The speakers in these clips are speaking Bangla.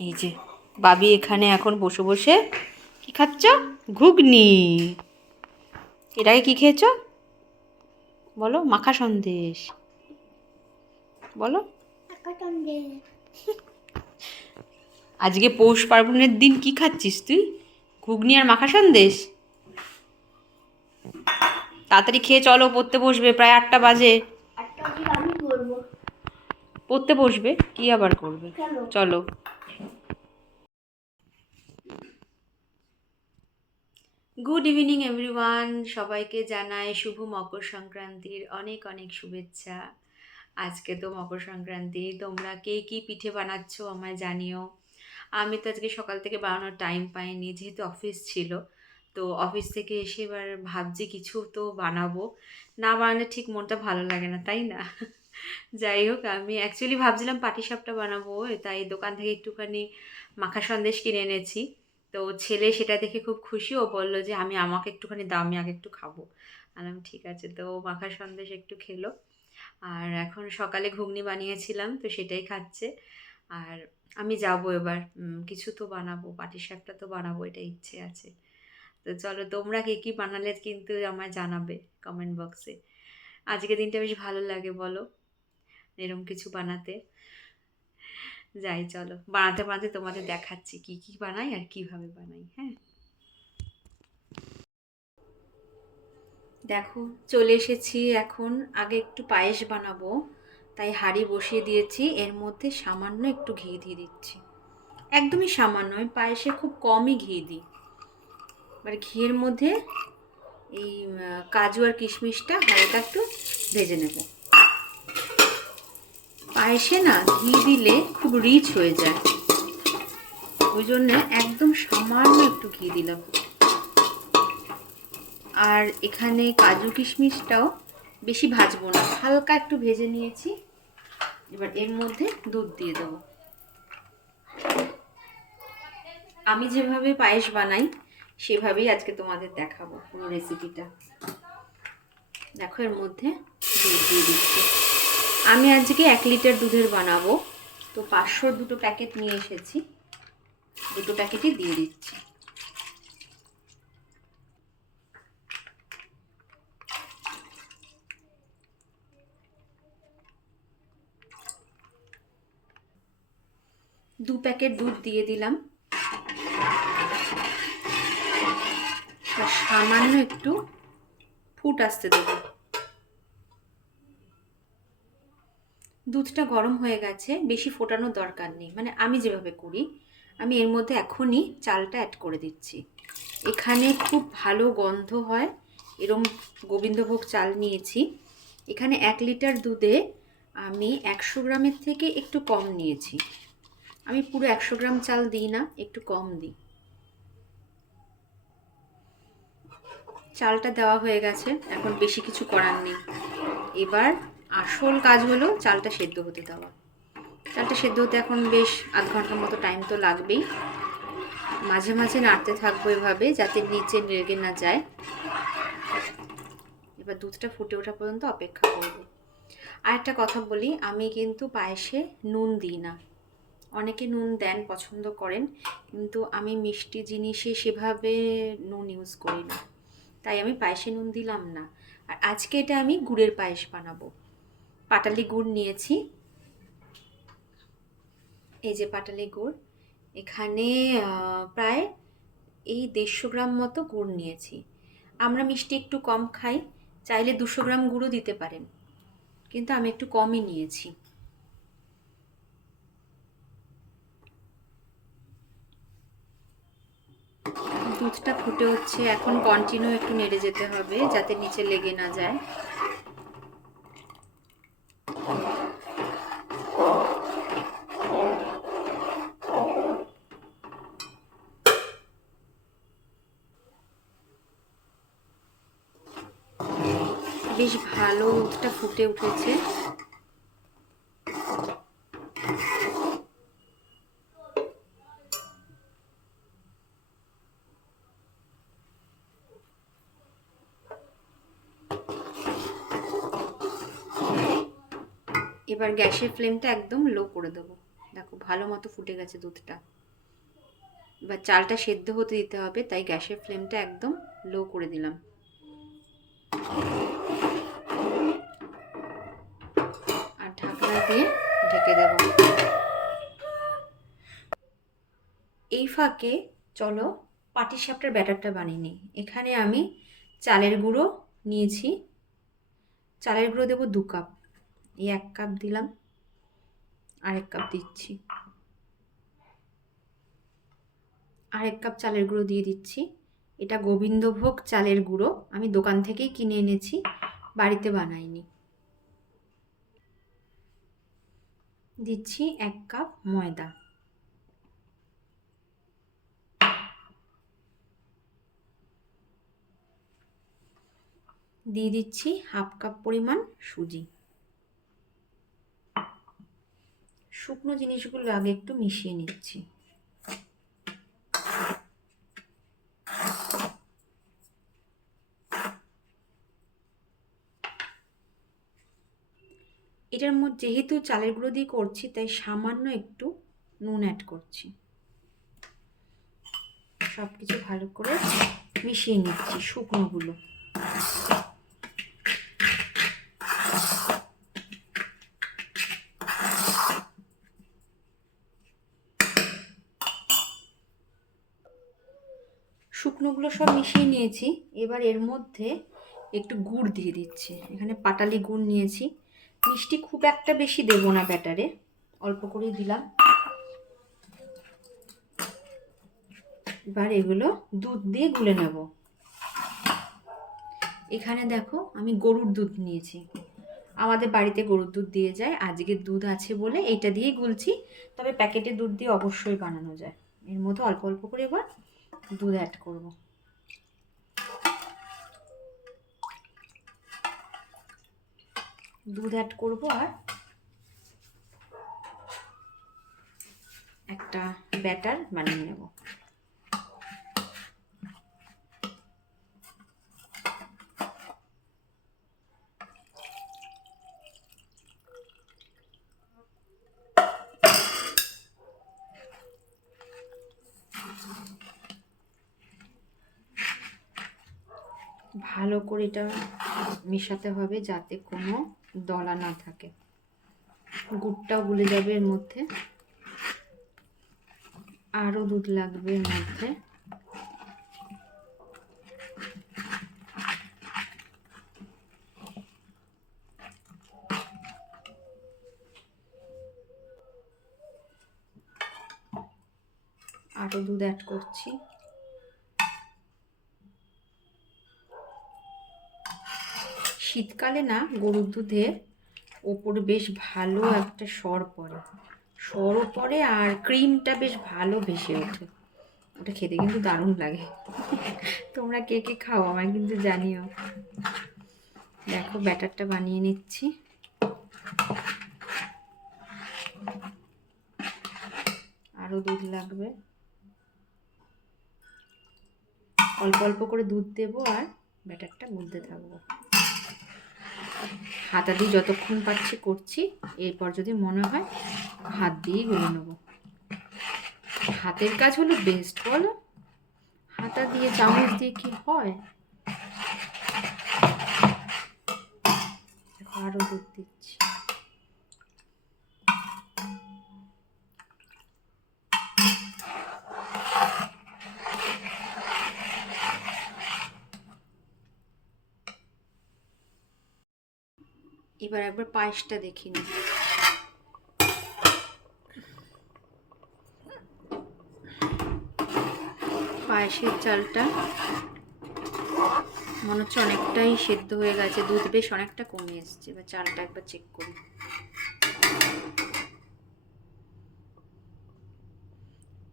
এই যে বাবি এখানে এখন বসে বসে কি খাচ্ছ? ঘুগনি। এর আগে কী খেয়েছ? বলো মাখা সন্দেশ। বলো। আজকে পৌষ পার্বণের দিন কি খাচ্ছিস তুই? ঘুগনি আর মাখা সন্দেশ? তাড়াতাড়ি খেয়ে চলো পড়তে বসবে প্রায় আটটা বাজে। পড়তে বসবে? কি আবার করবে? চলো। গুড ইভিনিং এভরিওয়ান সবাইকে জানাই শুভ মকর সংক্রান্তির অনেক অনেক শুভেচ্ছা। আজকে তো মকর সংক্রান্তি, তোমরা কে কী পিঠে বানাচ্ছ আমায় জানিও। আমি তো আজকে সকাল থেকে বানানোর টাইম পাইনি, যেহেতু অফিস ছিল। তো অফিস থেকে এসে এবার ভাবছি কিছু তো বানাবো। না বানালে ঠিক মনটা ভালো লাগে না, তাই না? যাই হোক, আমি অ্যাকচুয়ালি ভাবছিলাম পাটিসাপটা বানাবো, তাই দোকান থেকে একটুখানি মাখা সন্দেশ কিনে এনেছি। তো ছেলে সেটা দেখে খুব খুশি, ও বলল যে আমি আমাকে একটুখানি দাও, আমি আগে একটু খাব। আলাম ঠিক আছে। তো মাখা সন্দেশ একটু খেলো। আর এখন সকালে ঘুগনি বানিয়েছিলাম, তো সেটাই খাচ্ছে। আর আমি যাব এবার। কিছু তো বানাবো পাটিসাপটা তো বানাবো, এটা ইচ্ছে আছে। তো চলো, তোমরা কে কী বানালে কিন্তু আমায় জানাবে কমেন্ট বক্সে আজকে দিনটা বেশ ভালো লাগে, বলো। এরকম কিছু বানাতে। যাই চলো, বানাতে বানাতে তোমাদের দেখাচ্ছি কি কি বানাই আর কীভাবে বানাই হ্যাঁ? দেখো, চলে এসেছি এখন, আগে একটু পায়েস বানাবো, তাই হাঁড়ি বসিয়ে দিয়েছি, এর মধ্যে সামান্য একটু ঘি দিয়ে দিচ্ছি। একদমই সামান্য আমি পায়েসে খুব কমই ঘি দিই। এবার ঘিয়ের মধ্যে এই কাজু আর কিশমিশটা হালকা একটু ভেজে নেব। পায়েসে না ঘি দিলে খুব রিচ হয়ে যায়। ওই জন্য একদম সামান্য একটু ঘি দিলাম। আর এখানে কাজু কিশমিশটাও বেশি ভাজবো না, হালকা একটু ভেজে নিয়েছি। এবার এর মধ্যে দুধ দিয়ে দেবো। আমি যেভাবে পায়েস বানাই, সেভাবেই আজকে তোমাদের দেখাবো রেসিপিটা দেখো এর মধ্যে দুধ দিয়ে দিচ্ছি। আমি আজকে এক লিটার দুধের বানাবো। তো পাঁচশো দুটো প্যাকেট নিয়ে এসেছি। দুটো প্যাকেটই দিয়ে দিচ্ছি। দু প্যাকেট দুধ দিয়ে দিলাম। সামান্য একটু ফুট আসতে দেবো। দুধটা গরম হয়ে গেছে, বেশি ফোটানোর দরকার নেই। মানে আমি যেভাবে করি, আমি এর মধ্যে এখনই চালটা অ্যাড করে দিচ্ছি। এখানে খুব ভালো গন্ধ হয়, এরম গোবিন্দভোগ চাল নিয়েছি। এখানে এক লিটার দুধে আমি একশো গ্রামের থেকে একটু কম নিয়েছি। আমি পুরো একশো গ্রাম চাল দিই না, একটু কম দিই। চালটা দেওয়া হয়ে গেছে, এখন বেশি কিছু করার নেই। এবার আসল কাজ হলো চালটা সেদ্ধ হতে দেওয়া। চালটা সেদ্ধ হতে এখন বেশ আধ ঘণ্টার মতো টাইম তো লাগবেই। মাঝে মাঝে নাড়তে থাকব এভাবে যাতে নিচে লেগে না যায়। এবার দুধটা ফুটে ওঠা পর্যন্ত অপেক্ষা করব। আর একটা কথা বলি, আমি কিন্তু পায়েসে নুন দিই না। অনেকে নুন দেন, পছন্দ করেন, কিন্তু আমি মিষ্টি জিনিসে সেভাবে নুন ইউজ করি না। তাই আমি পায়েসে নুন দিলাম না। আর আজকে এটা আমি গুড়ের পায়েস বানাবো। পাটালি গুড় নিয়েছি। এই যে পাটালি গুড়, এখানে প্রায় এই দেড়শো গ্রাম মতো গুড় নিয়েছি। আমরা মিষ্টি একটু কম খাই, চাইলে দুশো গ্রাম গুঁড়ো দিতে পারেন। কিন্তু আমি একটু কমই নিয়েছি। দুধটা ফুটে হচ্ছে এখন কন্টিনিউ একটু নেড়ে যেতে হবে, যাতে নিচে লেগে না যায় বেশ ভালো দুধটা ফুটে উঠেছে। এবার গ্যাসের ফ্লেমটা একদম লো করে দেবো। দেখো, ভালো মতো ফুটে গেছে দুধটা। এবার চালটা সেদ্ধ হতে দিতে হবে, তাই গ্যাসের ফ্লেমটা একদম লো করে দিলাম আর ঢাকনা দিয়ে ঢেকে দেব এই ফাঁকে চলো পাটিসাপটার ব্যাটারটা বানিয়ে নিই। এখানে আমি চালের গুঁড়ো নিয়েছি। চালের গুঁড়ো দেবো দু কাপ। এই এক কাপ দিলাম আর এক কাপ দিচ্ছি। আর এক কাপ চালের গুঁড়ো দিয়ে দিচ্ছি। এটা গোবিন্দভোগ চালের গুঁড়ো। আমি দোকান থেকেই কিনে এনেছি, বাড়িতে বানাইনি। দিচ্ছি এক কাপ ময়দা। দিয়ে দিচ্ছি হাফ কাপ পরিমাণ সুজি। শুকনো জিনিসগুলো আগে একটু মিশিয়ে নিচ্ছি। এটার মধ্যে যেহেতু চালের গুঁড়ো দিয়ে করছি, তাই সামান্য একটু নুন অ্যাড করছি। সব কিছু ভালো করে মিশিয়ে নিচ্ছি শুকনোগুলো শুকনোগুলো সব মিশিয়ে নিয়েছি। এবার এর মধ্যে একটু গুড় দিয়ে দিচ্ছি। এখানে পাটালি গুড় নিয়েছি। মিষ্টি খুব একটা বেশি দেবো না ব্যাটারে। অল্প করেই দিলাম। এবার এগুলো দুধ দিয়ে গুলে নেব। এখানে দেখো আমি গরুর দুধ নিয়েছি। আমাদের বাড়িতে গরুর দুধ দিয়ে যায়, আজকে দুধ আছে বলে এইটা দিয়েই গুলছি। তবে প্যাকেটের দুধ দিয়ে অবশ্যই বানানো যায়। এর মধ্যে অল্প অল্প করে এবার দুধ অ্যাড করব। দুধ অ্যাড করব আর একটা ব্যাটার বানিয়ে নেব। ভালো করে এটা মেশাতে হবে যাতে কোনো দলা না থাকে। গুড়টাও গুলে যাবে এর মধ্যে। আরও দুধ লাগবে এর মধ্যে। আরও দুধ অ্যাড করছি। শীতকালে না গরুর দুধের ওপর বেশ ভালো একটা সর পড়ে। সরও পড়ে আর ক্রিমটা বেশ ভালো ভেসে ওঠে। ওটা খেতে কিন্তু দারুণ লাগে। তোমরা কে কে খাও আমায় কিন্তু জানিও। দেখো ব্যাটারটা বানিয়ে নিচ্ছি। আরও দুধ লাগবে। অল্প অল্প করে দুধ দেবো আর ব্যাটারটা গুলতে থাকব। হাতা দিয়ে যতক্ষণ পারছি করছি, এরপর যদি মনে হয় হাত দিয়েই গুলে নেব। হাতের কাজ হলো বেস্ট বলো? হাতা দিয়ে চামচ দিয়ে কি হয়? আরও দুধ দিচ্ছি। এবার একবার পায়েসটা দেখি নি। পায়েসের চালটা মনে হচ্ছে অনেকটাই সেদ্ধ হয়ে গেছে, দুধ বেশ অনেকটা কমে এসছে, এবার চালটা একবার চেক করি।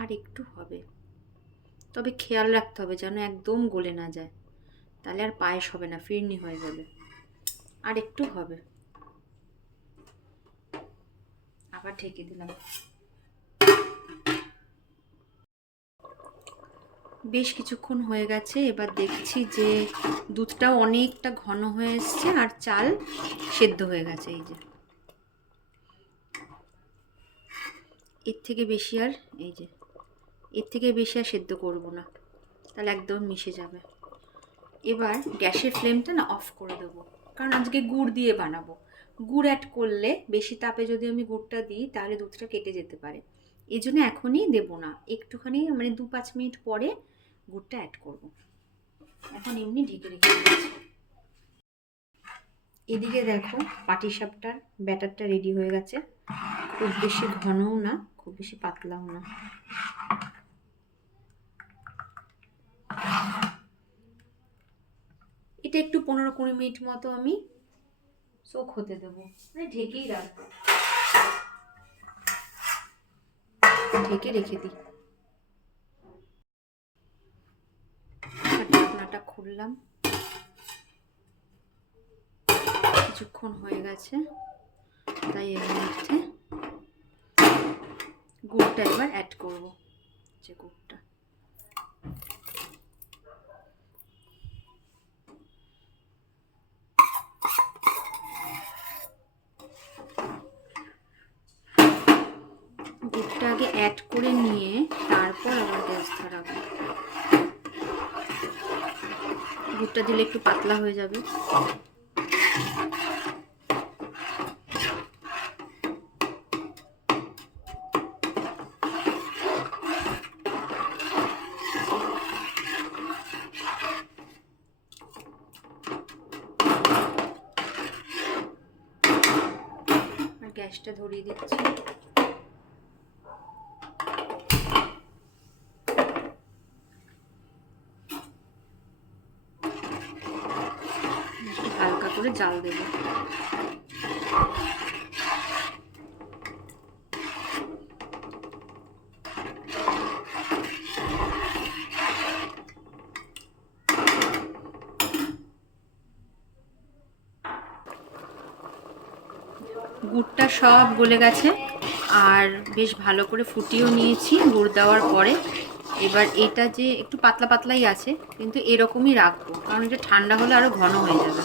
আর একটু হবে। তবে খেয়াল রাখতে হবে যেন একদম গলে না যায়, তাহলে আর পায়েস হবে না, ফিরনি হয়ে যাবে। আর একটু হবে। আবার ঢেকে দিলাম। বেশ কিছুক্ষণ হয়ে গেছে, এবার দেখছি যে দুধটাও অনেকটা ঘন হয়ে এসছে আর চাল সেদ্ধ হয়ে গেছে এই যে। এর থেকে বেশি আর এই যে, এর থেকে বেশি আর সেদ্ধ করব না, তাহলে একদম মিশে যাবে। এবার গ্যাসের ফ্লেমটা না অফ করে দেবো। কারণ আজকে গুড় দিয়ে বানাবো। গুড় অ্যাড করলে বেশি তাপে যদি আমি গুড়টা দিই, তাহলে দুধটা কেটে যেতে পারে। এই জন্য এখনই দেবো না। একটুখানি মানে দু পাঁচ মিনিট পরে গুড়টা অ্যাড করব। এখন এমনি ঢেকে রেখে এদিকে দেখো, পাটি পাটিসাপটার ব্যাটারটা রেডি হয়ে গেছে। খুব বেশি ঘনও না, খুব বেশি পাতলাও না। এটা একটু পনেরো কুড়ি মিনিট মতো আমি সোক হতে দেবো। মানে ঢেকেই রাখব। ঢেকে রেখে দিই। ঢাকনাটা খুললাম। কিছুক্ষণ হয়ে গেছে। তাই এর মধ্যে গুড়টা এবার অ্যাড করব, যে গুড়টা গুড়টা আগে অ্যাড করে নিয়ে তারপর আবার গ্যাস ধরাবো গুড়টা দিলে একটু পাতলা হয়ে যাবে। গ্যাসটা ধরিয়ে দিচ্ছি একটু হালকা করে জাল দেবো। গুড়টা সব গলে গেছে, আর বেশ ভালো করে ফুটিয়েও নিয়েছি গুড় দেওয়ার পরে। এবার এটা যে একটু পাতলা পাতলাই আছে, কিন্তু এরকমই রাখব, কারণ এটা ঠান্ডা হলে আরও ঘন হয়ে যাবে।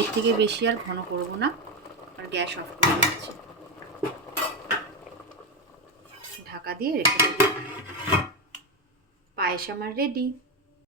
এর থেকে বেশি আর ঘন করব না, আর গ্যাস অফ করে দিচ্ছি। ঢাকা দিয়ে রেখে দেবো। পায়েস আমার রেডি